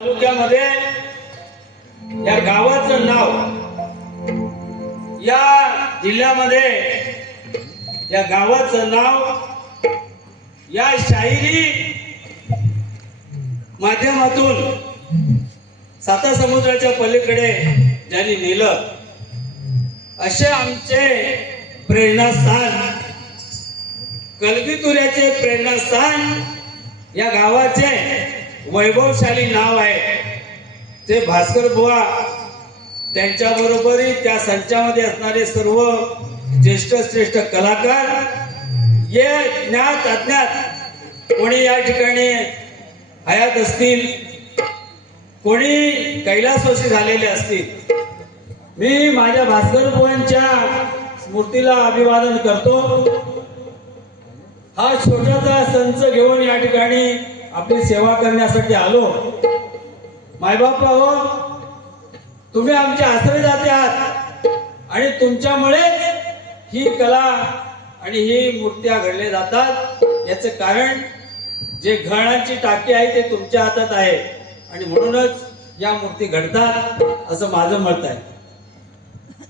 तालुक्यामध्ये या गावाचं नाव, या जिल्ह्यामध्ये या गावाचं नाव या शाहिरी माध्यमातून साता समुद्राच्या पलीकडे ज्यांनी नेलं, असे आमचे प्रेरणास्थान, कलगीतुऱ्याचे प्रेरणास्थान, या गावाचे वैभवशाली नाव आहे ते भास्कर बुवा, त्यांच्याबरोबरही त्या संचामध्ये असणारे सर्व ज्येष्ठ श्रेष्ठ कलाकार, ये ज्ञात अज्ञात कोणी या ठिकाणी हयात असतील, कोणी कैलासवासी झालेले असतील. मी माझ्या भास्कर बुवांच्या स्मृतीला अभिवादन करतो. हा छोटासा संच घेऊन या ठिकाणी आपली सेवा करण्यासाठी आलो. मायबापा हो, तुम्ही आमचे आश्रयदाते आहात आणि तुमच्यामुळे ही कला आणि ही मूर्त्या घडल्या जातात. याचं कारण जे घरांची टाकी आहे ते तुमच्या हातात आहे आणि म्हणूनच या मूर्ती घडतात असं माझं मत आहे.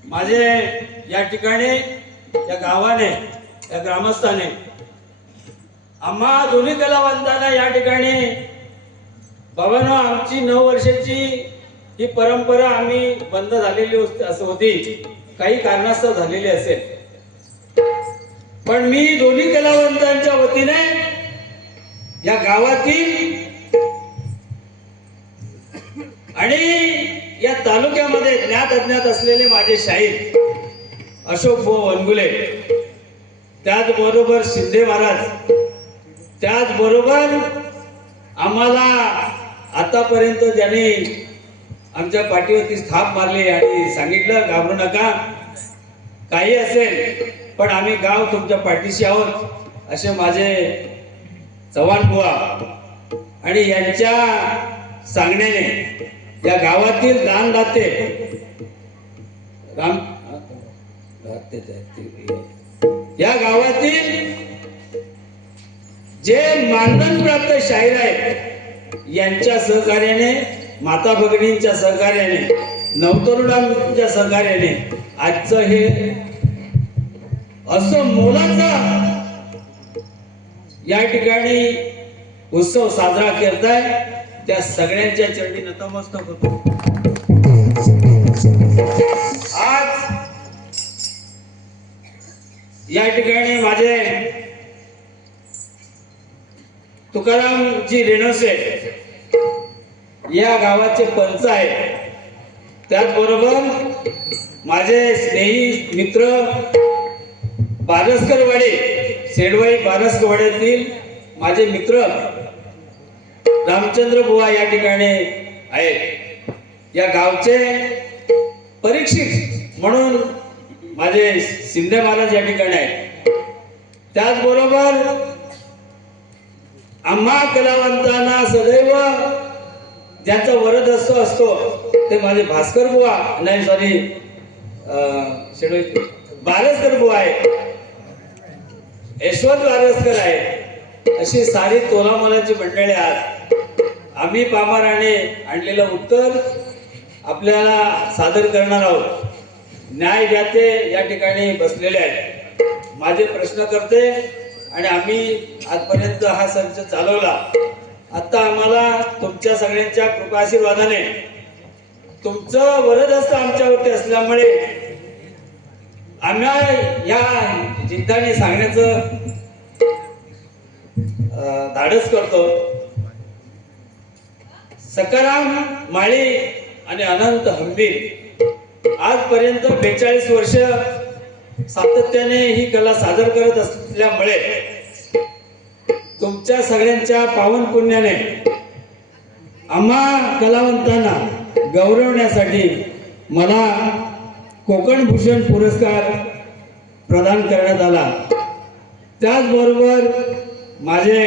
माझे या ठिकाणी या गावाने, या ग्रामस्थाने, आम्हा दोन्ही कलावंतांना या ठिकाणी, बाबांनो, आमची 9 वर्षाची ही परंपरा आम्ही बंद झालेली होती, काही कारणास्तव झालेली असेल, पण मी दोन्ही कलावंतांच्या वतीने या गावातील आणि या तालुक्यामध्ये ज्ञात अज्ञात असलेले माझे शाहीर अशोक भाऊ वनगुले, त्याचबरोबर शिंदे महाराज, त्याचबरोबर आम्हाला आतापर्यंत ज्यांनी आमच्या पाठीवरती थाप मारली आणि सांगितलं, घाबरू नका, काही असेल पण आम्ही गाव तुमच्या पाठीशी आहोत, असे माझे चव्हाण बुवा आणि यांच्या सांगण्याने या गावातील दानदाते या गावातील जे मानधन प्राप्त शाहीर आहेत यांच्या सहकार्याने, माता भगिनींच्या सहकार्याने, नवतरुणांच्या सहकार्याने आजचं हे असं मोलाचं या ठिकाणी उत्सव साजरा करताय. त्या सगळ्यांच्या चरणी नतमस्तक होतो. आज या ठिकाणी माझे तुकारामजी रेणसे या गावाचे पंच आहेत, त्याचबरोबर माझे स्नेही मित्र बारसकरवाडी, सेडवाई बारसकरवाड्यातील माझे मित्र रामचंद्र बुवा या ठिकाणी आहेत. या गावचे परीक्षित म्हणून माझे शिंदे महाराज या ठिकाणी आहेत. त्याचबरोबर आम्हा कलावंतांना सदैव ज्यांचा वरदहस्त असतो ते माझे भास्कर बुवा, नाही सॉरी बारसकर बुवा आहे, यशवंत बारसकर आहे, अशी सारी तोलामोलाची मंडळी आहेत. आम्ही पामाराने आणलेलं उत्तर आपल्याला सादर करणार आहोत. न्यायदाते या ठिकाणी बसलेले आहेत, माझे प्रश्न करते आणि आम्ही आजपर्यंत हा संच चालवला. आता आम्हाला तुमच्या सगळ्यांच्या कृपाशीर्वादाने, तुमचं वरदहस्त आमच्यावरती असल्यामुळे आम्ही या जिद्दाने सांगण्याचं धाडस करतो. सकाराम माळी आणि अनंत हंबीर आजपर्यंत 42 वर्ष सातत्याने ही कला सादर करत असल्यामुळे तुमच्या सगळ्यांच्या पावन पुण्याने आम्हा कलावंतांना गौरवण्यासाठी मला कोकण भूषण पुरस्कार प्रदान करण्यात आला. त्याचबरोबर माझे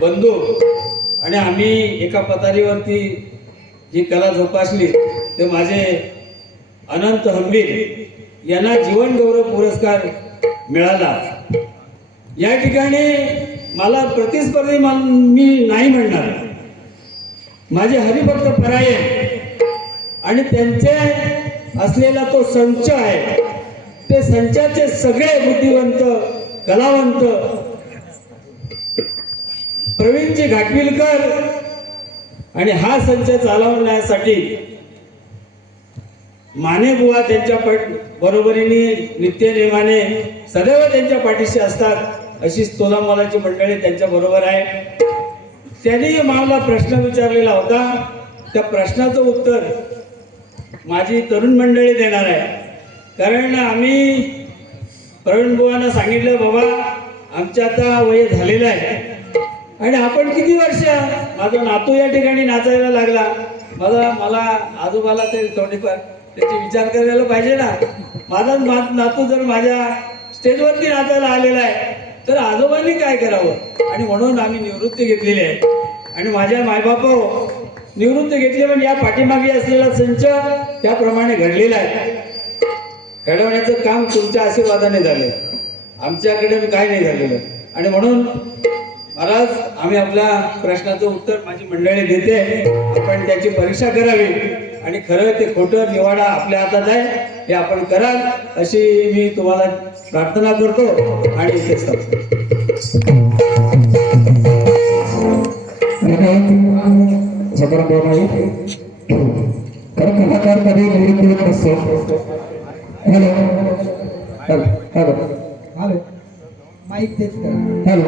बंधू आणि आम्ही एका पतारीवरती जी कला जोपासली ते माझे अनंत हंबीर यांना जीवन गौरव पुरस्कार मिळाला. या ठिकाणी मला प्रतिस्पर्धी मी नाही म्हणणार, माझे हरिभक्त परायण आणि त्यांचे असलेला तो संच आहे, ते संचाचे सगळे बुद्धिवंत, कलावंत, प्रवीणजी घाटविलकर आणि हा संच चालवण्यासाठी माने बुवा त्यांच्या बरोबरीने नित्य नेमाने सदैव त्यांच्या पाठीशी असतात, अशी तोलामोलाची मंडळी त्यांच्या बरोबर आहे. त्यांनी मला प्रश्न विचारलेला होता, त्या प्रश्नाचं उत्तर माझी तरुण मंडळी देणार आहे. कारण आम्ही प्रवीण बुवांना सांगितलं, बाबा आमच्या आता वय झालेलं आहे आणि आपण किती वर्ष, माझा नातू या ठिकाणी नाचायला लागला, मला आजोबाला ते थोडीफार त्याची विचार करायला पाहिजे ना. माझा नातू जर माझ्या स्टेजवरती नाचायला आलेला आहे तर आजोबांनी काय करावं. आणि म्हणून आम्ही निवृत्ती घेतलेली आहे. आणि माझ्या मायबापा निवृत्ती घेतली म्हणजे या पाठीमागे असलेला संच त्याप्रमाणे घडलेला आहे. घडवण्याचं काम तुमच्या आशीर्वादाने झालं, आमच्याकडे काय नाही झालेलं. आणि म्हणून महाराज, आम्ही आपल्या प्रश्नाचं उत्तर माझी मंडळी देते, आपण त्याची परीक्षा करावी आणि खरं ते खोटं निवाडा आपल्या हातात आहे, हे आपण कराल अशी मी तुम्हाला प्रार्थना करतो. आणि इथेच कलाकार कधी निवृत्ती होत नसतो. Hello hello hello hello mic तेच करा. हॅलो,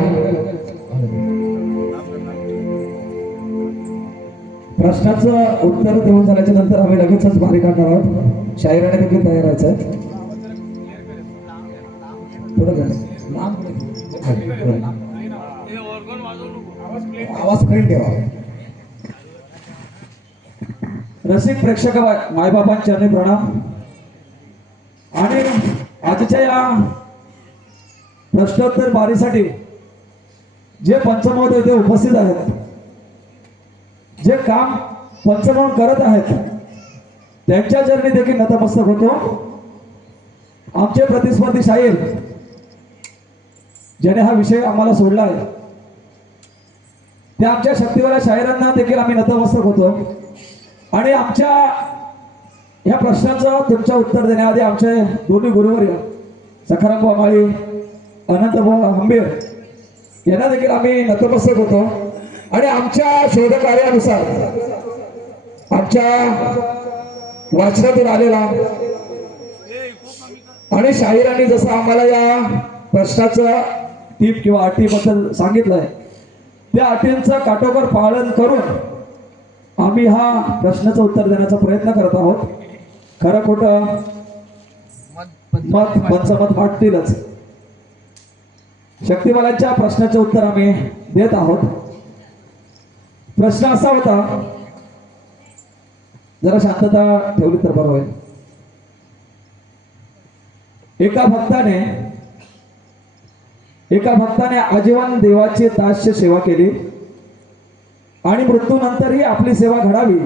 प्रश्नाचं उत्तर देऊन झाल्याच्या नंतर आम्ही लगेचच बारी काढणार आहोत. शाहिराने देखील तयार राहायचं आहे. आवाज प्लेट ठेवा. रसिक प्रेक्षक मायबापांच्या चरणी प्रणाम. आणि आजच्या या प्रश्नोत्तर बारीसाठी जे पंचमहोदय इथे उपस्थित आहेत, जे काम पंच म्हणून करत आहेत, त्यांच्या चरणी देखील नतमस्तक होतो. आमचे प्रतिस्पर्धी शाहीर ज्याने हा विषय आम्हाला सोडला आहे, त्या आमच्या शक्तीवाल्या शाहिरांना देखील आम्ही नतमस्तक होतो. आणि आमच्या ह्या प्रश्नाचं तुमचं उत्तर देण्याआधी आमचे दोन्ही गुरुवर्य सखारामभाऊ माळी, अनंतभाऊ हंबीर यांना देखील आम्ही नतमस्तक होतो. आणि आमच्या शोधकार्यानुसार, आमच्या वाचनातून आलेला आणि शाहिरांनी जसं आम्हाला या प्रश्नाचं टीप किंवा अटीबद्दल सांगितलंय, त्या अटींचं काटेकोर पालन करून आम्ही हा प्रश्नाचं उत्तर देण्याचा प्रयत्न करत आहोत. खरं खोटं मत पंचमत वाटतीलच. शक्तिमालांच्या प्रश्नाचे उत्तर आम्ही देत आहोत. प्रश्न असा होता, जरा शांतता ठेवली तर बरं होईल. एका भक्ताने आजीवन देवाची दास्य सेवा केली आणि मृत्यूनंतरही आपली सेवा घडावी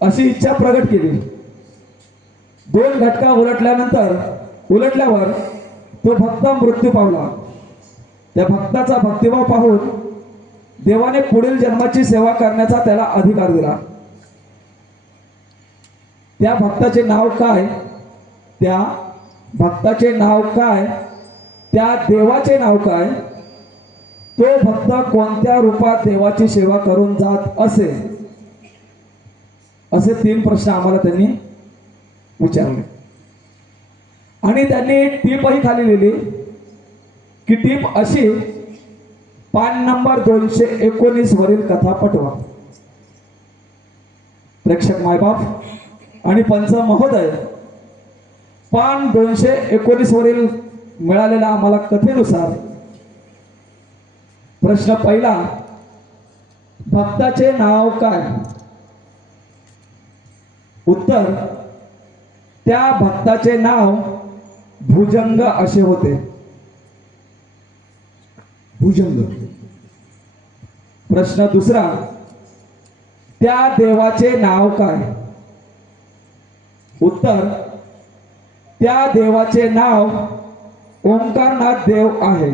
अशी इच्छा प्रगट केली. 2 घटका उलटल्यावर तो भक्त मृत्यू पावला. त्या भक्ताचा भक्तिभाव पाहून देवाने पुढील जन्माची सेवा करण्याचा त्याला अधिकार दिला. त्या भक्ताचे नाव काय, त्या भक्ताचे नाव काय, त्या देवाचे नाव काय, तो भक्त कोणत्या रूपात देवाची सेवा करून जात असे, असे 3 प्रश्न आम्हाला त्यांनी विचारले. आणि त्यांनी टीपही खाली लिहिली की टीप अशी, पान नंबर 219 वरील कथा पटवा. प्रेक्षक मायबाप आणि पंच महोदय, पान 219 वरील मिळालेल्या आम्हाला कथेनुसार प्रश्न पहिला, भक्ताचे नाव काय. उत्तर, त्या भक्ताचे नाव भुजंग असे होते. भुजंग. प्रश्न दुसरा, त्या देवाचे नाव काय. उत्तर, त्या देवाचे नाव ओंकारनाथ देव आहे.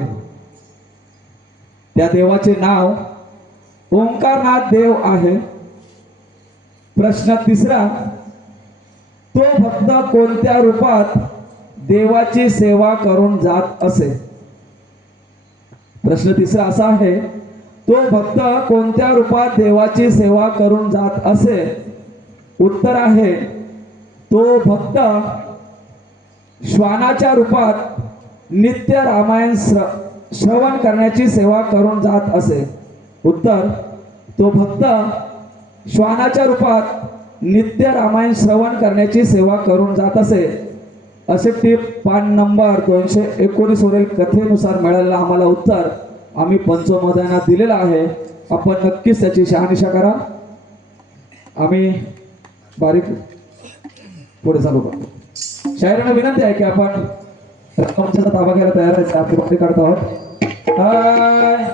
त्या देवाचे नाव ओंकारनाथ देव आहे. प्रश्न तिसरा, तो भक्त कोणत्या रूपात देवाची सेवा करून जात असे? प्रश्न तिसरा असा आहे, तो भक्त कोणत्या रूपात देवाची सेवा करून जात असे? उत्तर आहे, तो भक्त श्वानाच्या रूपात नित्य रामायण श्रवण करण्याची सेवा करून जात असे. उत्तर, तो भक्त श्वानाच्या रूपात नित्य रामायण श्रवण करण्याची सेवा करून जात असे. असे टिप पान नंबर 219 वरील कथेनुसार मिळालेलं आम्हाला उत्तर आम्ही पंचमहोदयांना दिलेलं आहे. आपण नक्कीच त्याची शहानिशा करा. आम्ही बारीक पुढे चालू करतो. शायरांना विनंती आहे की आपण रंगमंचाचा ताबा घ्यायला तयार आहे. आपली भक्ती करतो आहोत. हाय.